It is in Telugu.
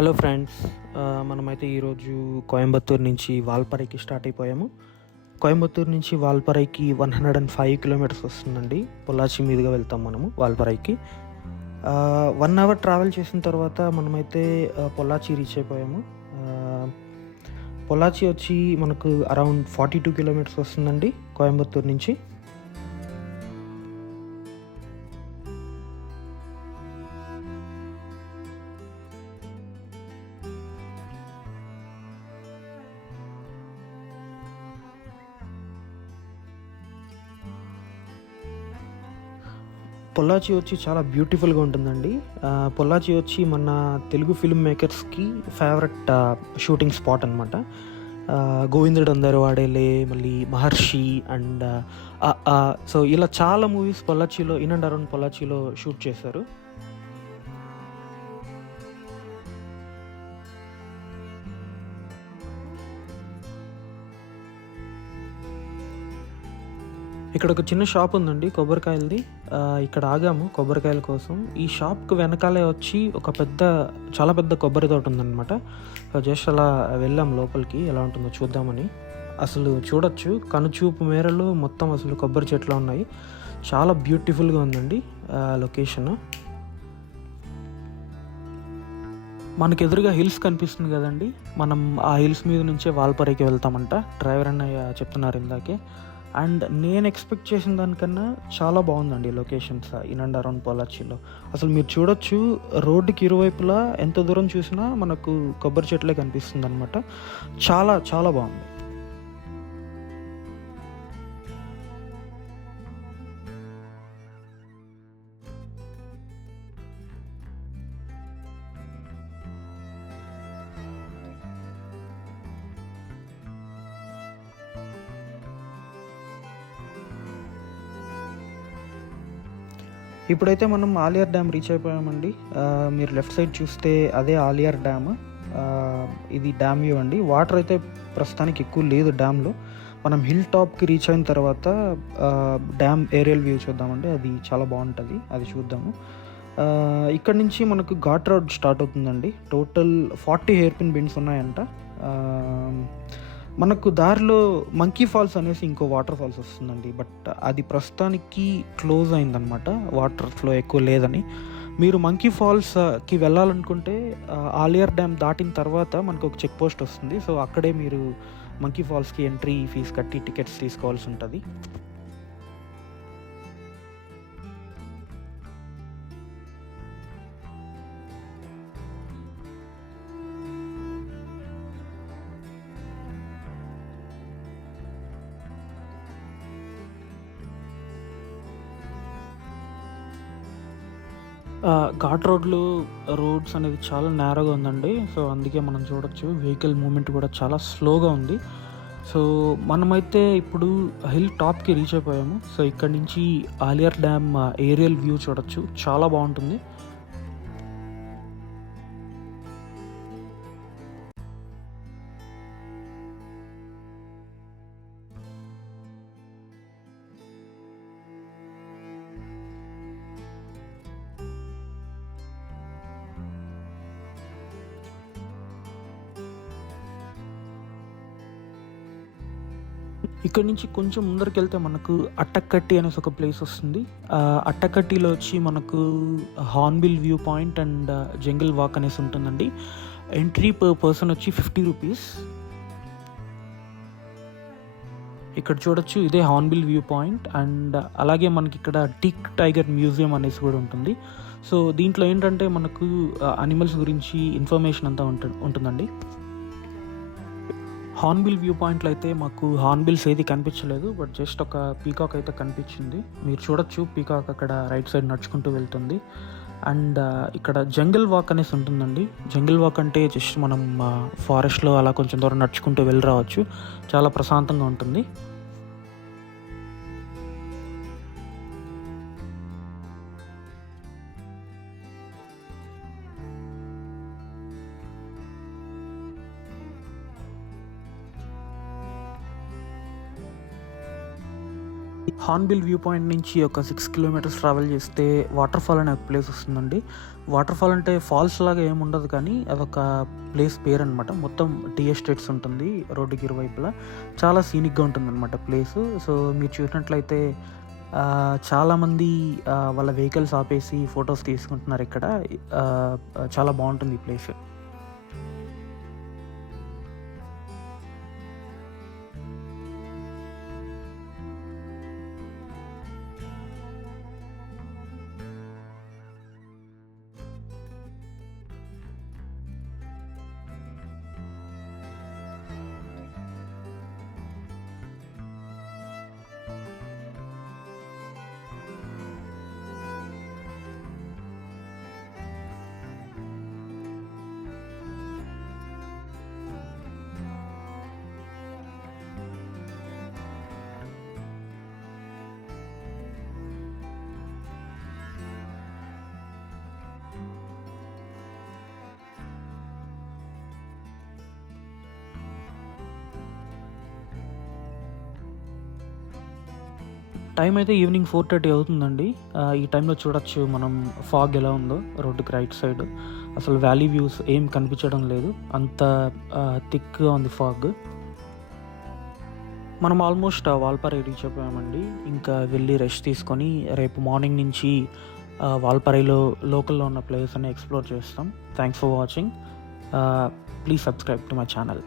Hello friends. మనమైతే ఈరోజు కోయంబత్తూరు నుంచి వాల్పారైకి స్టార్ట్ అయిపోయాము. కోయంబత్తూరు నుంచి వాల్పారైకి 105 కిలోమీటర్స్ వస్తుందండి. పొల్లాచి మీదుగా వెళ్తాం మనము వాల్పారైకి. 1 అవర్ ట్రావెల్ చేసిన తర్వాత మనమైతే పొల్లాచి రీచ్ అయిపోయాము. పొల్లాచి వచ్చి మనకు అరౌండ్ 42 కిలోమీటర్స్ వస్తుందండి కోయంబత్తూరు నుంచి. పొల్లాచి వచ్చి చాలా బ్యూటిఫుల్గా ఉంటుందండి. పొల్లాచి వచ్చి మన తెలుగు ఫిల్మ్ మేకర్స్కి ఫేవరెట్ షూటింగ్ స్పాట్ అనమాట. గోవిందుడు అందరు వాడేలే, మళ్ళీ మహర్షి అండ్ సో ఇలా చాలా మూవీస్ పొల్లాచిలో, ఇన్ అండ్ అరౌండ్ పొల్లాచిలో షూట్ చేశారు. ఇక్కడ ఒక చిన్న షాప్ ఉందండి కొబ్బరికాయలది. ఇక్కడ ఆగాము కొబ్బరికాయల కోసం. ఈ షాప్కి వెనకాలే వచ్చి ఒక చాలా పెద్ద కొబ్బరి తోట ఉందన్నమాట. జస్ట్ అలా వెళ్ళాం లోపలికి, ఎలా ఉంటుందో చూద్దామని. అసలు చూడొచ్చు, కనుచూపు మేరలో మొత్తం అసలు కొబ్బరి చెట్లు ఉన్నాయి. చాలా బ్యూటిఫుల్గా ఉందండి లొకేషన్. మనకు ఎదురుగా హిల్స్ కనిపిస్తుంది కదండి, మనం ఆ హిల్స్ మీద నుంచే వాల్పారైకి వెళ్తామంట. డ్రైవర్ అన్నయ్య చెప్తున్నారు ఇందాకే. అండ్ నేను ఎక్స్పెక్ట్ చేసిన దానికన్నా చాలా బాగుందండి లొకేషన్స్ ఇన్ అండ్ అరౌండ్ పొల్లాచిలో. అసలు మీరు చూడొచ్చు, రోడ్డుకి ఇరువైపులా ఎంత దూరం చూసినా మనకు కొబ్బరి చెట్లే కనిపిస్తుంది అనమాట. చాలా చాలా బాగుంది. ఇప్పుడైతే మనం ఆలియార్ డ్యామ్ రీచ్ అయిపోయామండి. మీరు లెఫ్ట్ సైడ్ చూస్తే అదే ఆలియార్ డ్యామ్. ఇది డ్యామ్ వ్యూ అండి. వాటర్ అయితే ప్రస్తుతానికి ఎక్కువ లేదు డ్యామ్లో. మనం హిల్ టాప్కి రీచ్ అయిన తర్వాత డ్యామ్ ఏరియల్ వ్యూ చూద్దామండి. అది చాలా బాగుంటుంది, అది చూద్దాము. ఇక్కడ నుంచి మనకు ఘాట్ రోడ్ స్టార్ట్ అవుతుందండి. టోటల్ 40 హెయిర్ పిన్ బెండ్స్ ఉన్నాయంట. మనకు దారిలో మంకీ ఫాల్స్ అనేసి ఇంకో వాటర్ ఫాల్స్ వస్తుందండి. బట్ అది ప్రస్తుతానికి క్లోజ్ అయిందనమాట, వాటర్ ఫ్లో ఎక్కువ లేదని. మీరు మంకీ ఫాల్స్కి వెళ్ళాలనుకుంటే ఆలియార్ డ్యామ్ దాటిన తర్వాత మనకు ఒక చెక్ పోస్ట్ వస్తుంది. సో అక్కడే మీరు మంకీ ఫాల్స్కి ఎంట్రీ ఫీజు కట్టి టికెట్స్ తీసుకోవాల్సి ఉంటుంది. ఘాట్ రోడ్స్ అనేది చాలా నేరోగా ఉందండి. సో అందుకే మనం చూడొచ్చు వెహికల్ మూమెంట్ కూడా చాలా స్లోగా ఉంది. సో మనమైతే ఇప్పుడు హిల్ టాప్కి రీచ్ అయిపోయాము. సో ఇక్కడ నుంచి ఆలియార్ డ్యామ్ ఏరియల్ వ్యూ చూడొచ్చు, చాలా బాగుంటుంది. ఇక్కడ నుంచి కొంచెం ముందరికి వెళ్తే మనకు అట్టక్కట్టి అనేసి ఒక ప్లేస్ వస్తుంది. అట్టక్కట్టిలో వచ్చి మనకు Hornbill view point and jungle walk అనేసి ఉంటుందండి. ఎంట్రీ పర్ పర్సన్ వచ్చి 50 రూపీస్. ఇక్కడ చూడొచ్చు, ఇదే హార్న్బిల్ వ్యూ పాయింట్. అండ్ అలాగే మనకి ఇక్కడ టిక్ టైగర్ మ్యూజియం అనేసి కూడా ఉంటుంది. సో దీంట్లో ఏంటంటే మనకు అనిమల్స్ గురించి ఇన్ఫర్మేషన్ అంతా ఉంటుందండి. హార్న్బిల్ వ్యూ పాయింట్లో అయితే మాకు హార్న్బిల్స్ ఏది కనిపించలేదు, బట్ జస్ట్ ఒక పీకాక్ అయితే కనిపించింది. మీరు చూడొచ్చు, పీకాక్ అక్కడ రైట్ సైడ్ నడుచుకుంటూ వెళ్తుంది. అండ్ ఇక్కడ జంగిల్ వాక్ అనేసి ఉంటుందండి. జంగిల్ వాక్ అంటే జస్ట్ మనం ఫారెస్ట్లో అలా కొంచెం దూరం నడుచుకుంటూ వెళ్ళి రావచ్చు, చాలా ప్రశాంతంగా ఉంటుంది. హార్న్బిల్ వ్యూ పాయింట్ నుంచి ఒక 6 కిలోమీటర్స్ ట్రావెల్ చేస్తే వాటర్ ఫాల్ అనే ఒక ప్లేస్ వస్తుందండి. వాటర్ ఫాల్ అంటే ఫాల్స్ లాగా ఏమి ఉండదు, కానీ అదొక ప్లేస్ పేరు అనమాట. మొత్తం టీ ఎస్టేట్స్ ఉంటుంది రోడ్డుకి ఇరువైపులా. చాలా సీనిక్గా ఉంటుందన్నమాట ప్లేస్. సో మీరు చూసినట్లయితే చాలామంది వాళ్ళ వెహికల్స్ ఆపేసి ఫొటోస్ తీసుకుంటున్నారు ఇక్కడ. చాలా బాగుంటుంది ఈ ప్లేస్. టైం అయితే ఈవినింగ్ 4:30 అవుతుందండి. ఈ టైంలో చూడొచ్చు మనం ఫాగ్ ఎలా ఉందో రోడ్డుకి రైట్ సైడ్. అసలు వ్యాలీ వ్యూస్ ఏం కనిపించడం లేదు, అంత థిక్గా ఉంది ఫాగ్. మనం ఆల్మోస్ట్ వాల్పాறை రీచ్ అయిపోయామండి. ఇంకా వెళ్ళి రెస్ట్ తీసుకొని రేపు మార్నింగ్ నుంచి వాల్పారైలో లోకల్లో ఉన్న ప్లేస్ అన్ని ఎక్స్ప్లోర్ చేస్తాం. Thanks for watching. Please subscribe to my channel.